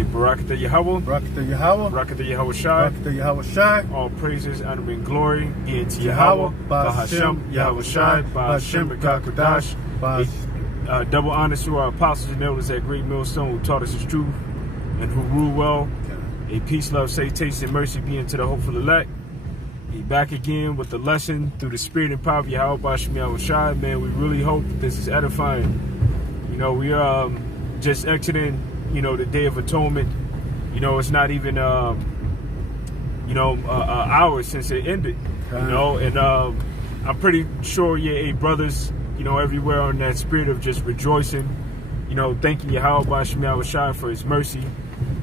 say Barakatah Yahweh. Barakatah Yahweh. Barakatah Yahweh Shai. Barakatah Yahweh Shai. All praises, honor, and glory be unto Yahweh, Bahashem, Yahweh Shai, Bahashem, B'Kah double honor to our apostles and elders at Great Millstone who taught us his truth and who rule well. A peace, love, safe, taste, and mercy be unto the hopeful elect. Be back again with the lesson through the spirit and power of Yahweh Bahashem Yahweh Shai. Man, we really hope that this is edifying. You know, we are just exiting, you know, the Day of Atonement. You know, it's not even, hours since it ended. You know, and I'm pretty sure, brothers, you know, everywhere on that spirit of just rejoicing, you know, thanking Yahweh Bahashem Yahweh Shai for his mercy,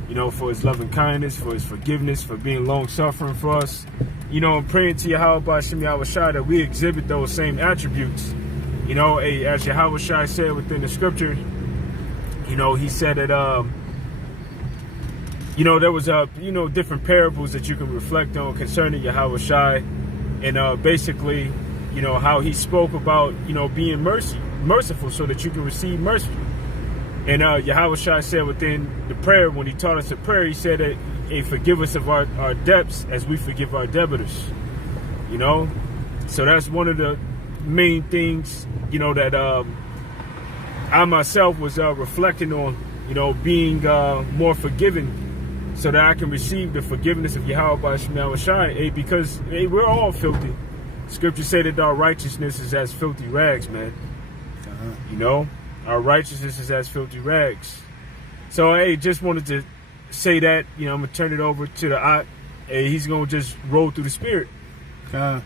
you know, for his loving kindness, for his forgiveness, for being long-suffering for us. You know, I'm praying to Yahweh Bahashem Yahweh Shai that we exhibit those same attributes. You know, as Yahweh Shai said within the scripture, you know, he said that, you know, there was, different parables that you can reflect on concerning Yahweh Shai. And basically, you know, how he spoke about, you know, being merciful so that you can receive mercy. And Yahweh Shai said within the prayer, when he taught us a prayer, he said that, hey, forgive us of our debts as we forgive our debtors. You know, so that's one of the main things, you know, that I myself was reflecting on, you know, being more forgiving so that I can receive the forgiveness of Yahweh Bahashem Yahweh Shai, because we're all filthy. Scripture say that our righteousness is as filthy rags, man. You know, our righteousness is as filthy rags. So, just wanted to say that, you know, I'm going to turn it over to the he's going to just roll through the spirit. Matter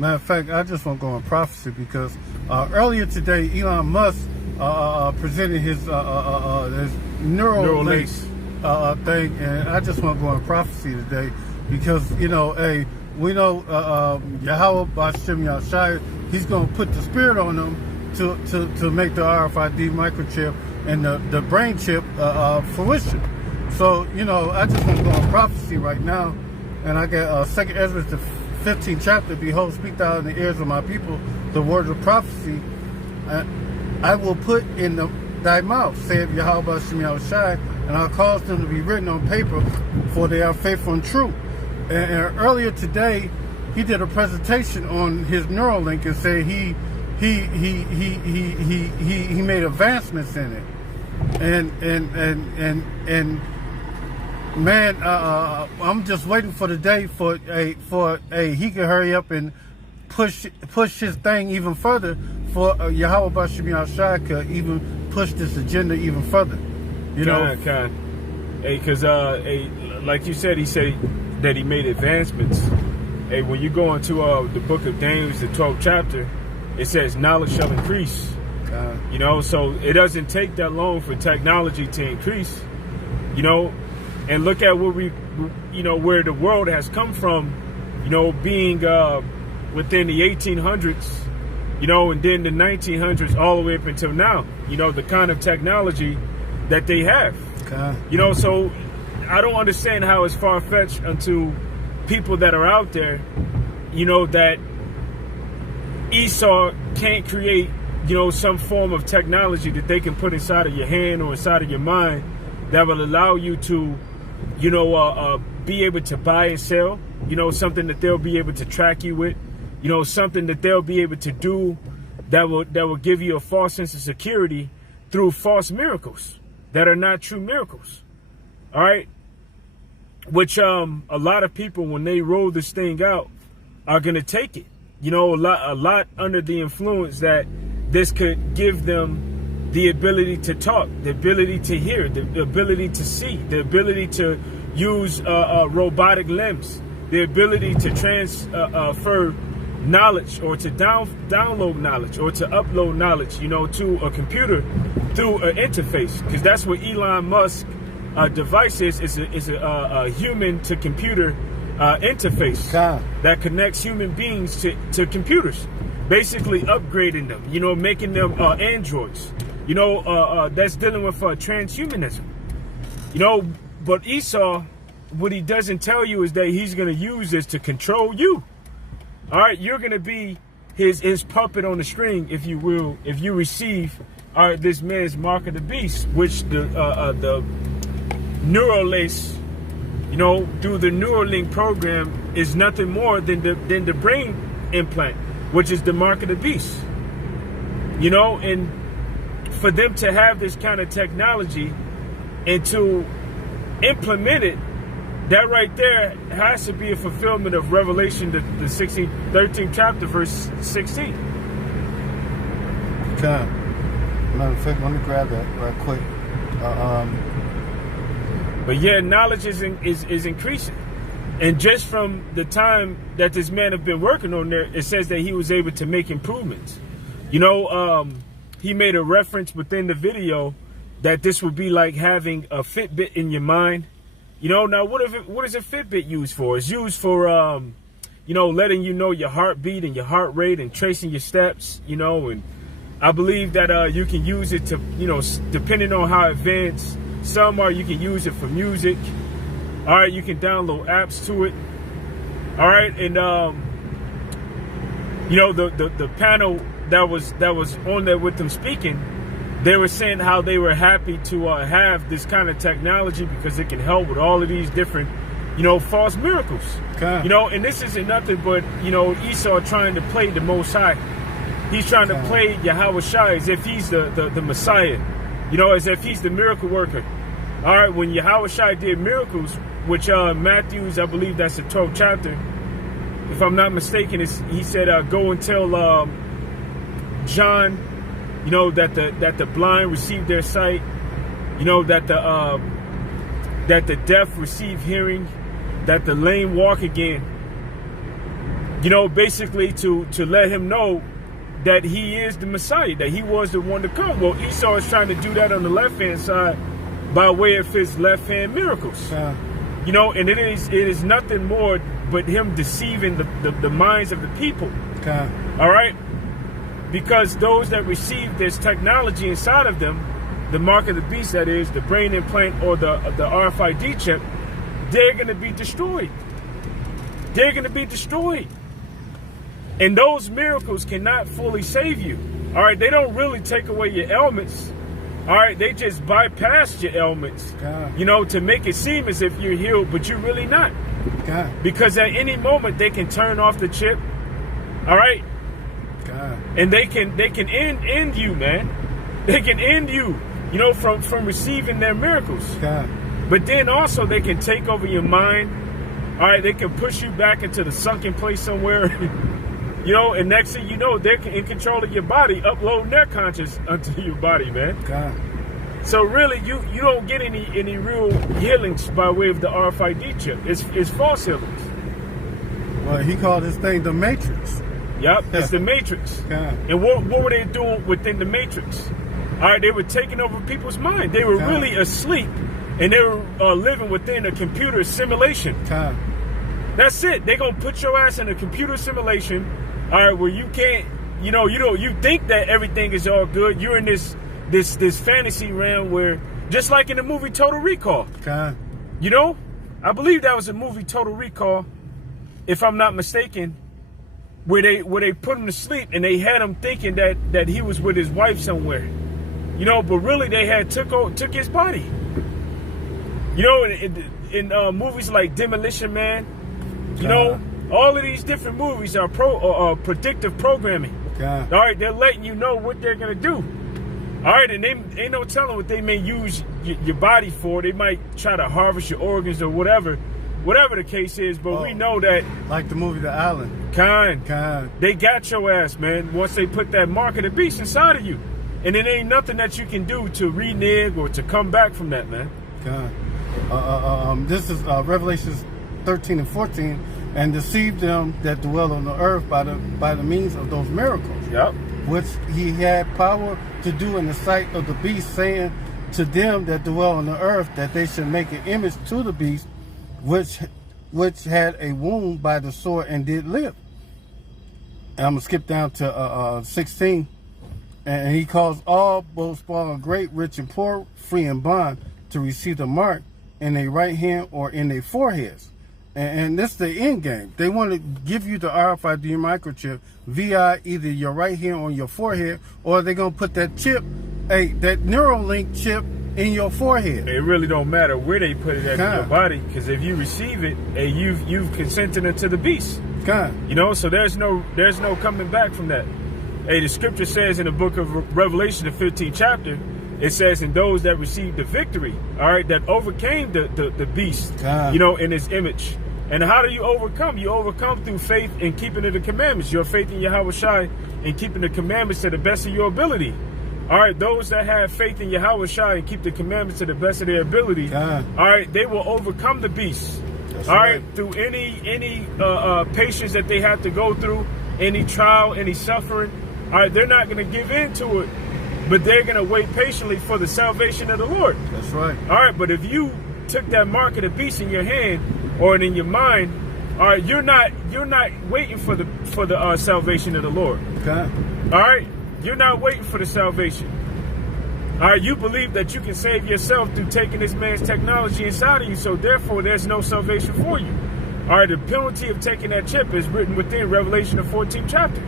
of fact, I just want to go on prophecy because earlier today, Elon Musk presented his Neuralink thing, and I just want to go on prophecy today because, you know, we know Yahweh Bahashem Yahweh Shai, he's going to put the spirit on them to make the RFID microchip and the brain chip fruition. So, you know, I just want to go on prophecy right now, and I got 2 Ezra the 15th chapter. Behold, speak thou in the ears of my people the words of prophecy. I will put in thy mouth, saith Yahweh Bahashem Yahweh Shai, and I'll cause them to be written on paper, for they are faithful and true. And earlier today, he did a presentation on his Neuralink and said he made advancements in it. And man, I'm just waiting for the day for he can hurry up and push his thing even further, for Yahweh Bahashem Yahweh Shai could even push this agenda even further. You know, because like you said, he said that he made advancements. When you go into the book of Daniel, the 12th chapter, it says knowledge shall increase. You know, so it doesn't take that long for technology to increase. You know, and look at where where the world has come from. You know, being within the 1800s, you know, and then the 1900s all the way up until now. You know, the kind of technology that they have. You know, so I don't understand how it's far-fetched unto people that are out there, you know, that Esau can't create, you know, some form of technology that they can put inside of your hand or inside of your mind that will allow you to, you know, be able to buy and sell, you know, something that they'll be able to track you with, you know, something that they'll be able to do that will give you a false sense of security through false miracles that are not true miracles. All right. Which a lot of people, when they roll this thing out, are going to take it. You know, a lot under the influence that this could give them the ability to talk, the ability to hear, the ability to see, the ability to use robotic limbs, the ability to transfer knowledge, or to download knowledge, or to upload knowledge, you know, to a computer through an interface. Because that's what Elon Musk device is a human to computer interface that connects human beings to computers, basically upgrading them, you know, making them androids, you know, that's dealing with transhumanism, you know. But Esau, what he doesn't tell you is that he's going to use this to control you. All right, you're going to be his puppet on the string, if you will, if you receive this man's mark of the beast, which the Neuralink, through the Neuralink program is nothing more than the brain implant, which is the mark of the beast. And for them to have this kind of technology and to implement it, that right there has to be a fulfillment of Revelation, the 13th chapter, verse 16. Okay. Matter of fact, let me grab that right quick. But yeah, knowledge is increasing. And just from the time that this man have been working on there, it says that he was able to make improvements. He made a reference within the video that this would be like having a Fitbit in your mind. Now what is a Fitbit used for? It's used for, letting you know your heartbeat and your heart rate and tracing your steps, and I believe that you can use it to, depending on how advanced some are, you can use it for music. All right, you can download apps to it. All right, and the panel that was on there with them speaking, they were saying how they were happy to have this kind of technology because it can help with all of these different, false miracles. Okay. And this isn't nothing but, Esau trying to play the Most High. He's trying to play Yahweh Shai as if he's the Messiah, as if he's the miracle worker. All right, when Yahweh Shai did miracles, which Matthew's, I believe that's the 12th chapter, if I'm not mistaken, he said, go and tell John, that the blind receive their sight, that the deaf receive hearing, that the lame walk again. Basically to let him know that he is the Messiah, that he was the one to come. Well, Esau is trying to do that on the left-hand side by way of his left-hand miracles. And it is nothing more but him deceiving the minds of the people. All right? Because those that receive this technology inside of them, the mark of the beast, that is, the brain implant or the RFID chip, they're going to be destroyed. They're going to be destroyed. And those miracles cannot fully save you. All right, they don't really take away your ailments. All right, they just bypass your ailments, to make it seem as if you're healed, but you're really not. Because at any moment they can turn off the chip. All right, and they can end you, man. They can end you, from receiving their miracles. But then also they can take over your mind. All right, they can push you back into the sunken place somewhere. And next thing you know, they're in control of your body, uploading their conscience onto your body, man. So really, you don't get any real healings by way of the RFID chip. It's false healings. Well, he called this thing the Matrix. Yep, it's the Matrix. And what were they doing within the Matrix? All right, they were taking over people's mind. They were really asleep, and they were living within a computer simulation. That's it. They're gonna put your ass in a computer simulation. All right, where you can't, you think that everything is all good. You're in this fantasy realm where, just like in the movie Total Recall. I believe that was a movie Total Recall, if I'm not mistaken, where they put him to sleep and they had him thinking that he was with his wife somewhere. But really they had took his body. In movies like Demolition Man, all of these different movies are predictive programming. All right, they're letting you know what they're gonna do. All right, and they ain't no telling what they may use your body for. They might try to harvest your organs or whatever the case is. But we know that, like the movie The Island. They got your ass, man. Once they put that mark of the beast inside of you, and it ain't nothing that you can do to renege or to come back from that, man. This is Revelations 13 and 14, and deceived them that dwell on the earth by the means of those miracles, which he had power to do in the sight of the beast, saying to them that dwell on the earth that they should make an image to the beast, which had a wound by the sword and did live. And I'm gonna skip down to 16, and he caused all, both small and great, rich and poor, free and bond, to receive the mark in their right hand or in their foreheads. And this is the end game. They want to give you the RFID microchip via either your right hand or your forehead, or they're going to put that chip, that Neuralink chip, in your forehead. It really don't matter where they put it at in your body, because if you receive it, you've consented unto the beast. You know, so there's no coming back from that. Hey, the scripture says in the book of Revelation, the 15th chapter, it says, in those that received the victory, all right, that overcame the beast, you know, in his image. And how do you overcome? You overcome through faith in keeping of the commandments. Your faith in Yahweh Shai and keeping the commandments to the best of your ability. All right, those that have faith in Yahweh Shai and keep the commandments to the best of their ability, all right, they will overcome the beast. All right, through any patience that they have to go through, any trial, any suffering. All right, they're not going to give in to it, but they're going to wait patiently for the salvation of the Lord. That's right. All right, but if you took that mark of the beast in your hand or in your mind, all right, you're not waiting for the salvation of the Lord. All right, you're not waiting for the salvation. All right, you believe that you can save yourself through taking this man's technology inside of you, so therefore there's no salvation for you. All right, the penalty of taking that chip is written within Revelation, the 14th chapter.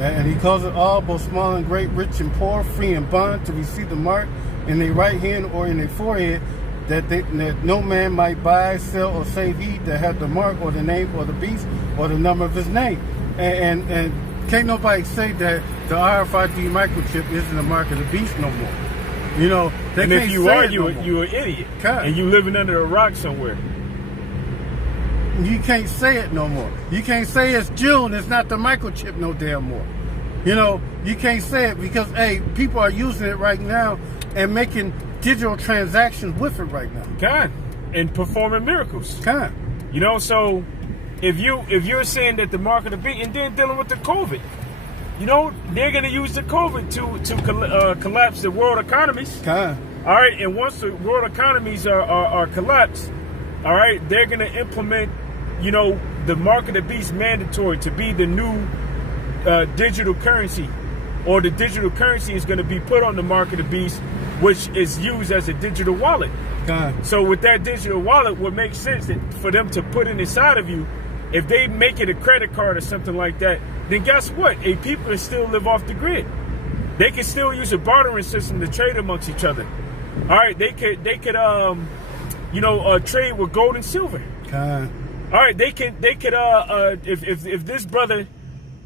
And he calls it all, both small and great, rich and poor, free and bond, to receive the mark in their right hand or in their forehead, that no man might buy, sell, or save he that have the mark or the name or the beast or the number of his name. And can't nobody say that the RFID microchip isn't a mark of the beast no more. You know, and if you are, you're an idiot. And you living under a rock somewhere. You can't say it no more. You can't say it's June, it's not the microchip no damn more. You know, you can't say it because, hey, people are using it right now and making digital transactions with it right now. And performing miracles. You know, so if you're saying that the mark of the beast, and then dealing with the COVID, you know, they're going to use the COVID to collapse the world economies. All right, and once the world economies are collapsed, all right, they're going to implement, you know, the mark of the beast mandatory to be the new digital currency, or the digital currency is going to be put on the mark of the beast, which is used as a digital wallet. So with that digital wallet, what makes sense that for them to put it inside of you, if they make it a credit card or something like that, then guess what? People can still live off the grid. They can still use a bartering system to trade amongst each other. All right, they could you know, trade with gold and silver. All right, they could if this brother,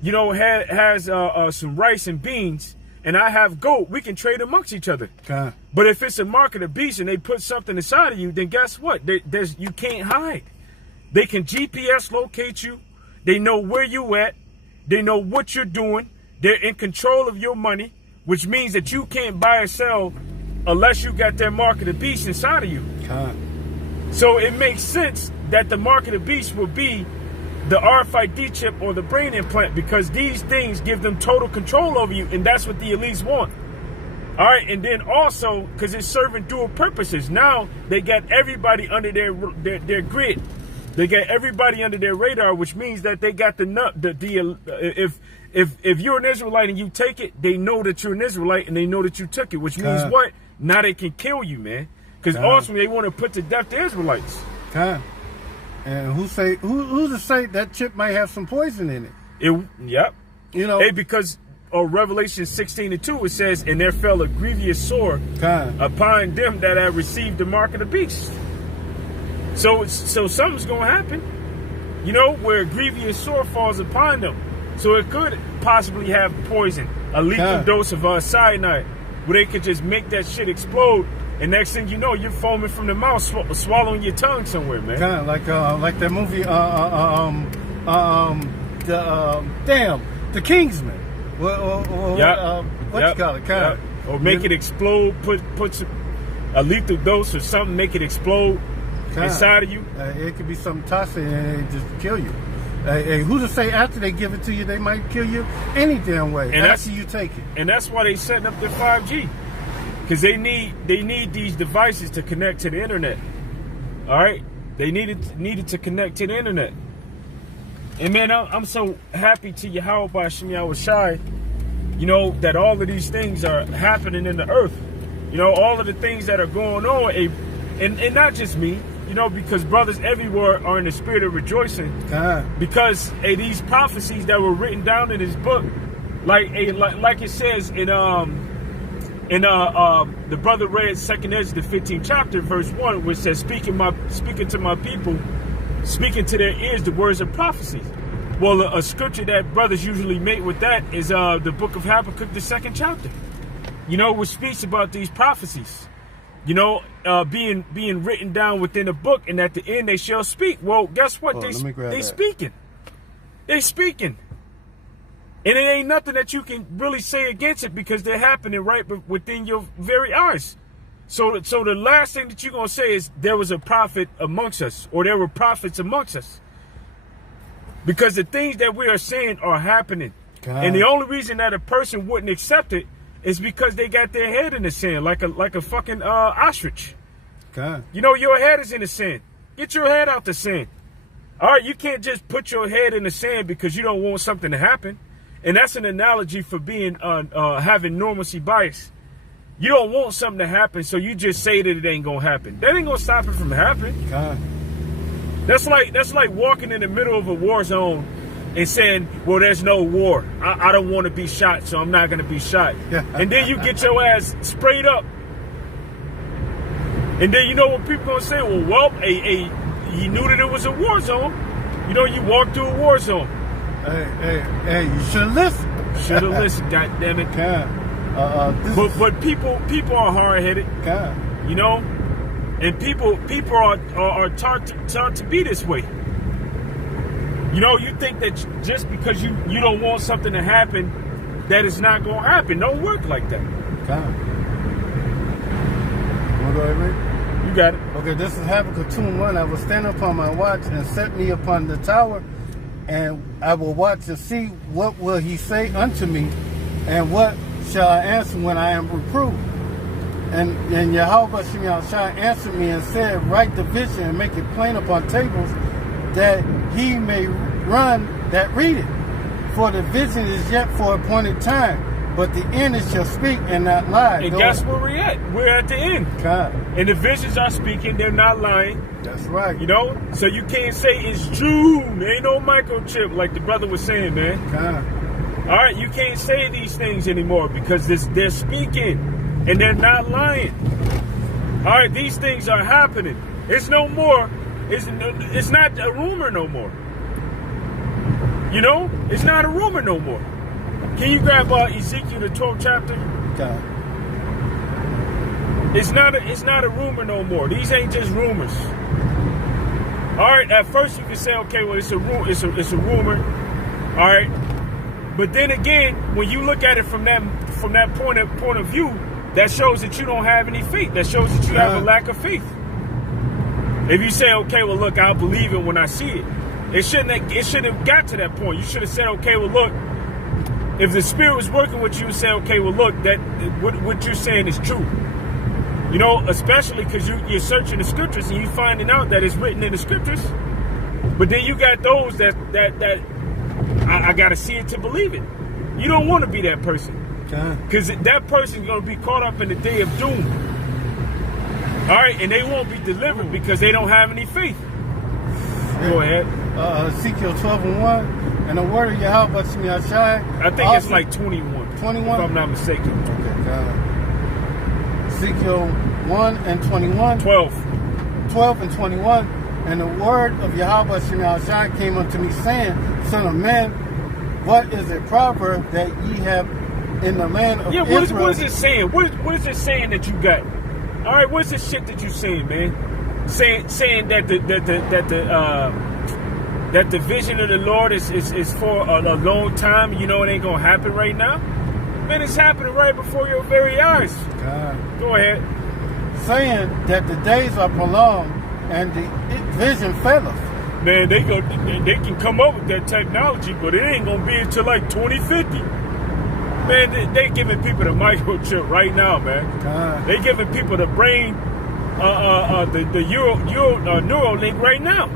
you know, has some rice and beans, and I have gold, we can trade amongst each other. But if it's a mark of the beast and they put something inside of you, then guess what? You can't hide. They can GPS locate you. They know where you at. They know what you're doing. They're in control of your money, which means that you can't buy or sell unless you got that mark of the beast inside of you. So it makes sense that the mark of the beast will be the RFID chip or the brain implant, because these things give them total control over you, and that's what the elites want. All right, and then also, because it's serving dual purposes, now they got everybody under their grid. They got everybody under their radar, which means that they got if you're an Israelite and you take it, they know that you're an Israelite and they know that you took it, which means what? Now they can kill you, man. Because ultimately they want to put to death the Israelites. And who's to say that chip might have some poison in it? Yep. You know, hey, because Revelation 16:2 it says, and there fell a grievous sore upon them that have received the mark of the beast. So something's gonna happen, you know, where a grievous sore falls upon them. So it could possibly have poison, a lethal dose of cyanide, where they could just make that shit explode. And next thing you know, you're foaming from the mouth, swallowing your tongue somewhere, man. Kind of like that movie, The Kingsman. What you call it? Or make it explode. Put a lethal dose or something, make it explode inside of you. It could be something toxic and it just kill you. Who to say after they give it to you, they might kill you any damn way. And after you take it. And that's why they setting up their 5G. Because they need these devices to connect to the internet. All right, they needed to connect to the internet. And man, I'm so happy to Yahweh by Shem Yahweh Shai, you know, that all of these things are happening in the earth. You know, all of the things that are going on, and not just me, you know, because brothers everywhere are in the spirit of rejoicing. Because these prophecies that were written down in this book, like it says in And the brother read 2nd Ezra, the 15th chapter, verse 1, which says, speaking to my people, speaking to their ears the words of prophecy. Well, a scripture that brothers usually make with that is the book of Habakkuk, the 2nd chapter. Which speaks about these prophecies. Being written down within a book, and at the end they shall speak. Well, guess what? They speaking. They speaking. And it ain't nothing that you can really say against it because they're happening right within your very eyes. So the last thing that you're going to say is there was a prophet amongst us, or there were prophets amongst us. Because the things that we are saying are happening. God. And the only reason that a person wouldn't accept it is because they got their head in the sand like a fucking ostrich. God. Your head is in the sand. Get your head out the sand. All right, you can't just put your head in the sand because you don't want something to happen. And that's an analogy for being having normalcy bias. You don't want something to happen, so you just say that it ain't gonna happen. That ain't gonna stop it from happening. God. That's like walking in the middle of a war zone and saying, well, there's no war. I don't want to be shot, so I'm not gonna be shot. And then you get your ass sprayed up. And then what people gonna say? Well, he knew that it was a war zone. You walked through a war zone. Hey, you should have listened. Should have listened, goddammit. But people are hard-headed. And people are taught to be this way. You think that just because you don't want something to happen, that it's not going to happen. Don't work like that. You want to go ahead, Rick? You got it. Okay, this is Habakkuk 2:1. I will stand upon my watch and set me upon the tower, and I will watch and see what will he say unto me, and what shall I answer when I am reproved. And Yahweh Shai answered me and said, write the vision and make it plain upon tables, that he may run that read it. For the vision is yet for appointed time, but the end it shall speak and not lie. And guess where we're at? We're at the end. God. And the visions are speaking, they're not lying. That's right. So you can't say it's June. There ain't no microchip like the brother was saying, man. God. All right, you can't say these things anymore because they're speaking and they're not lying. All right, these things are happening. It's no more. It's not a rumor no more. It's not a rumor no more. Can you grab Ezekiel the 12th chapter? God. It's not a rumor no more. These ain't just rumors. All right, at first you can say, okay, well, it's a rumor. All right, but then again, when you look at it from that point of view, that shows that you don't have any faith. That shows that you have a lack of faith. If you say, okay, well, look, I'll believe it when I see it. It shouldn't have got to that point. You should have said, okay, well, look, if the Spirit was working with you, say, okay, well, look, that what you're saying is true. Especially because you're searching the scriptures and you're finding out that it's written in the scriptures. But then you got those that I got to see it to believe it. You don't want to be that person. Because that person's going to be caught up in the day of doom. All right, and they won't be delivered because they don't have any faith. Go ahead. Ezekiel 12:1, and the word of Yahweh Shai. I think it's like 21. 21? If I'm not mistaken. Okay, God. Ezekiel 1 and 21. 12 and 21. And the word of Yahweh Shai came unto me, saying, Son of man, what is a proverb that ye have in the land of Israel? What is it saying? What is it saying that you got? All right, what's this shit that you saying, man? Saying that the vision of the Lord is for a long time. It ain't gonna happen right now. Man, it's happening right before your very eyes. God. Go ahead. Saying that the days are prolonged and the vision faileth. Man, they can come up with that technology, but it ain't gonna be until like 2050. Man, they giving people the microchip right now, man. God. They giving people the brain, the Neuralink right now.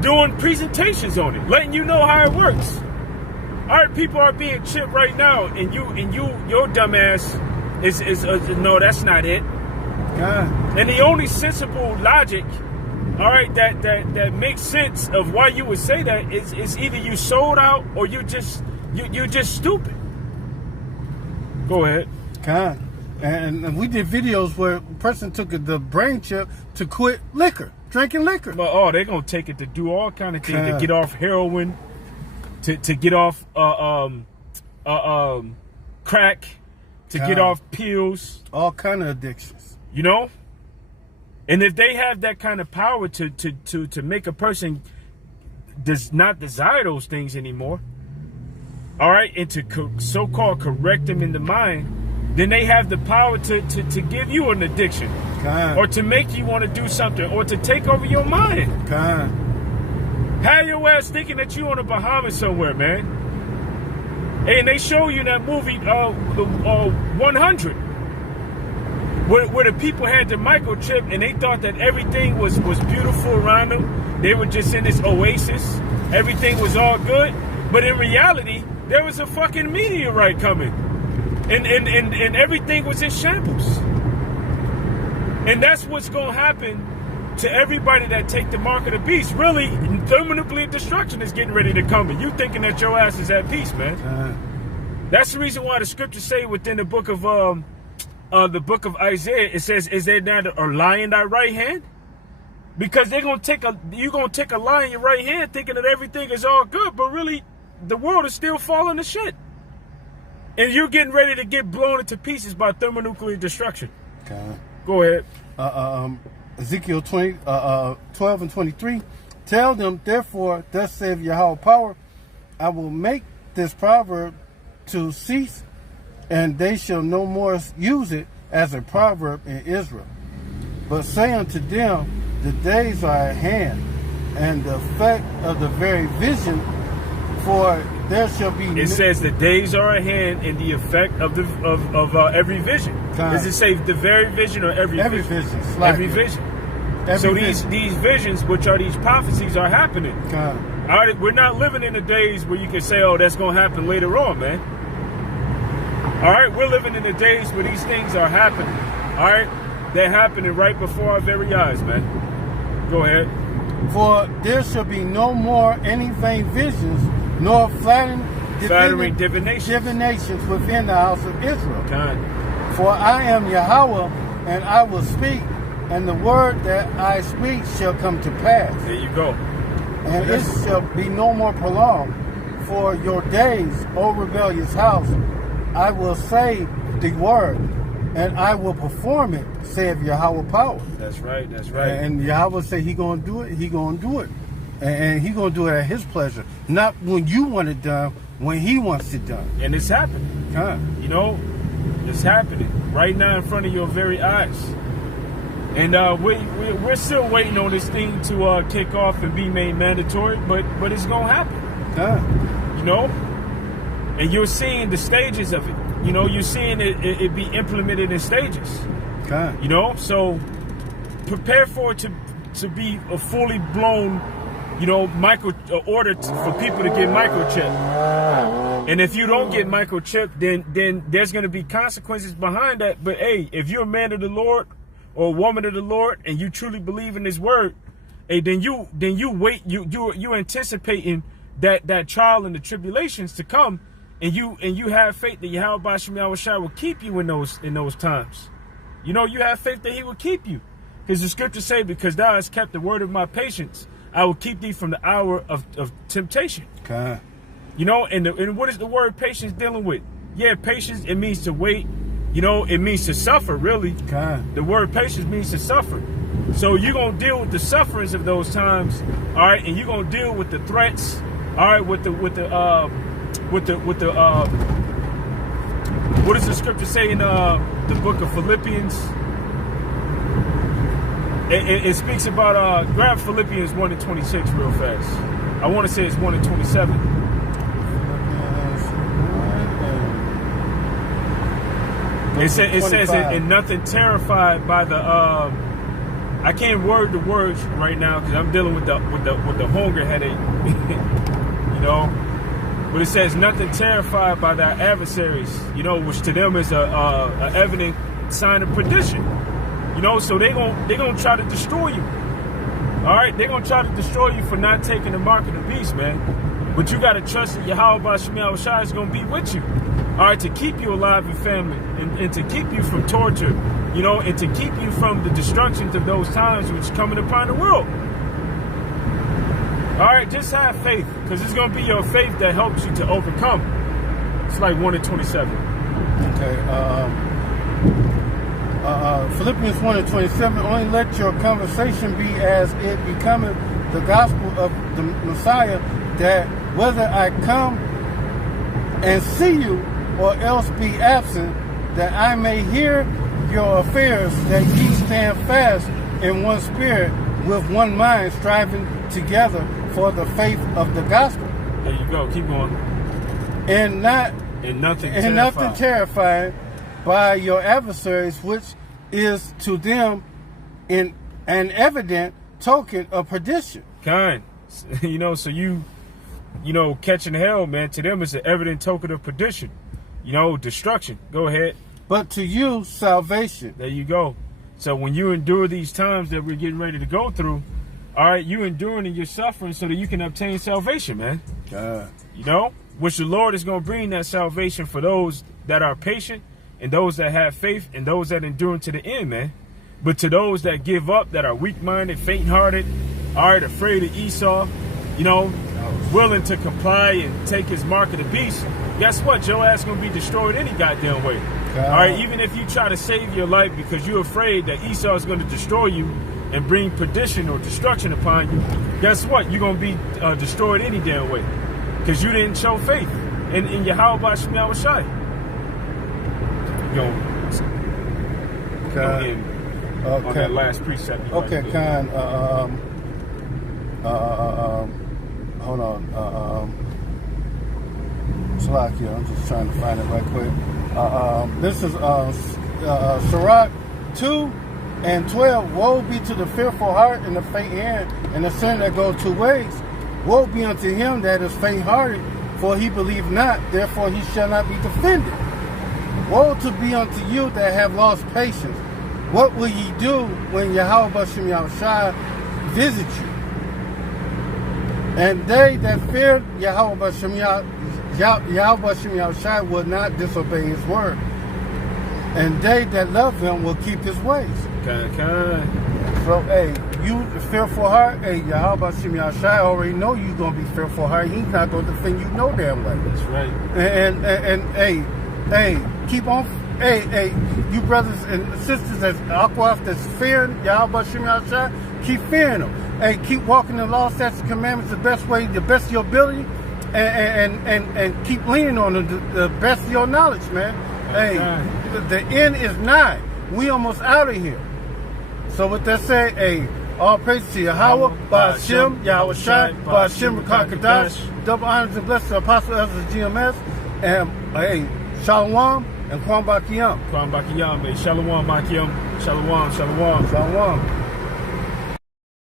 Doing presentations on it, letting you know how it works. All right, people are being chipped right now, and your dumb ass is no, that's not it. God. And the only sensible logic, all right, that makes sense of why you would say that is either you sold out or you're just stupid. Go ahead. God. And we did videos where a person took the brain chip to quit drinking liquor. But they're gonna take it to do all kind of things, to get off heroin, to get off crack, to get off pills, all kind of addictions. You know. And if they have that kind of power to make a person does not desire those things anymore, all right, and to so-called correct them in the mind, then they have the power to give you an addiction, or to make you want to do something, or to take over your mind. Have your ass thinking that you on the Bahamas somewhere, man. And they show you in that movie, 100, where the people had the microchip and they thought that everything was beautiful around them. They were just in this oasis. Everything was all good. But in reality, there was a fucking meteorite coming. And everything was in shambles. And that's what's going to happen to everybody that take the mark of the beast. Really, thermonuclear destruction is getting ready to come. And you thinking that your ass is at peace, man. That's the reason why the scriptures say within the book of Isaiah, it says, "Is there not a lie in thy right hand?" Because you're gonna take a lie in your right hand, thinking that everything is all good, but really, the world is still falling to shit. And you're getting ready to get blown into pieces by thermonuclear destruction. Go ahead. Ezekiel 12 and 23. Tell them, therefore, thus saith Yahweh power, I will make this proverb to cease, and they shall no more use it as a proverb in Israel. But say unto them, the days are at hand, and the effect of the very vision, for there shall be... It says the days are at hand and the effect of every vision. Does it say the very vision or every vision? Every vision. So these visions, which are these prophecies, are happening. All right, we're not living in the days where you can say, oh, that's going to happen later on, man. All right, we're living in the days where these things are happening. All right, they're happening right before our very eyes, man. Go ahead. For there shall be no more any vain visions, nor flattering divinations within the house of Israel. For I am Yahweh, and I will speak, and the word that I speak shall come to pass. There you go. And it shall be no more prolonged. For your days, O rebellious house, I will say the word, and I will perform it, saith Yahweh power. That's right, that's right. And Yahweh say he going to do it, he going to do it. And he going to do it at his pleasure. Not when you want it done, when he wants it done. And it's happening. You know, it's happening right now in front of your very eyes. And we're still waiting on this thing to kick off and be made mandatory, but it's going to happen. You know? And you're seeing the stages of it. You know, you're seeing it be implemented in stages. You know? So prepare for it to be a fully blown, you know, order for people to get microchipped. And if you don't get microchipped, then there's going to be consequences behind that. But hey, if you're a man of the Lord or a woman of the Lord and you truly believe in His word, hey, then you wait, you anticipating that trial and the tribulations to come, and you have faith that Yahweh Bashim Yahushua will keep you in those times. You know, you have faith that He will keep you, because the scriptures say, because thou hast kept the word of my patience, I will keep thee from the hour of temptation. You know, and what is the word patience dealing with? Yeah, patience, it means to wait. You know, it means to suffer, really. The word patience means to suffer. So you're going to deal with the sufferings of those times, all right? And you're going to deal with the threats, all right, what does the scripture say in the book of Philippians? It speaks about, grab Philippians 1:26 real fast. I want to say it's 1:27. It says, and nothing terrified by the, I can't word the words right now because I'm dealing with the hunger headache, you know. But it says, nothing terrified by thy adversaries, you know, which to them is a evident sign of perdition. You know, so they're gonna try to destroy you. All right, they're gonna try to destroy you for not taking the mark of the beast, man. But you gotta trust that Yahweh Bashim Yahushua is gonna be with you. all right, to keep you alive and family, and to keep you from torture, you know, and to keep you from the destructions of those times which coming upon the world. All right, just have faith, because it's going to be your faith that helps you to overcome. It's like 1:27. Okay. Philippians 1:27. Only let your conversation be as it becometh the gospel of the Messiah, that whether I come and see you or else be absent, that I may hear your affairs, that ye stand fast in one spirit, with one mind, striving together for the faith of the gospel. There you go. Keep going. And nothing terrified by your adversaries, which is to them in an evident token of perdition. Kind. You know, so you know, catching hell, man, to them is an evident token of perdition. You know, destruction. Go ahead. But to you, salvation. There you go. So when you endure these times that we're getting ready to go through, all right, you enduring and you're suffering so that you can obtain salvation, man. God. You know, which the Lord is going to bring that salvation for those that are patient and those that have faith and those that endure to the end, man. But to those that give up, that are weak-minded, faint-hearted, all right, afraid of Esau, you know, willing to comply and take his mark of the beast, guess what? Your ass going to be destroyed any goddamn way. God. All right, even if you try to save your life because you're afraid that Esau is going to destroy you and bring perdition or destruction upon you, guess what? You're going to be destroyed any damn way because you didn't show faith in Yahweh Shem Yahushai. Okay. On that last precept. Okay, Khan. Hold on. Salakia, I'm just trying to find it right quick. This is Sirach 2:12. Woe be to the fearful heart and the faint hand, and the sin that goes two ways. Woe be unto him that is faint-hearted, for he believe not, therefore he shall not be defended. Woe to be unto you that have lost patience. What will ye do when Yahweh Shem Yahushai visit you? And they that fear Yahweh Shem Yahushai will not disobey his word. And they that love him will keep his ways. Okay. So, hey, you the fearful heart, hey, Yahweh Shem Yahushai already know you going to be fearful heart. He's not going to defend you no damn way. That's right. And hey, keep on. Hey, you brothers and sisters that's Aquaf that's fearing Yahweh Shem Yahushai, keep fearing him. Hey, keep walking the law, statutes, and commandments the best way, the best of your ability, and keep leaning on them the best of your knowledge, man. Hey, the end is nigh. We almost out of here. So with that said, hey, all praise to Yahweh, Ba'ashem, Yahushai, Ba'ashem, Rakakadash, double honors and blessings to Apostle Ezra GMS, and hey, Shalom. And Kwam Bakiyam. Kwam Bakiyam, Shalom Bakiyam. Shalom.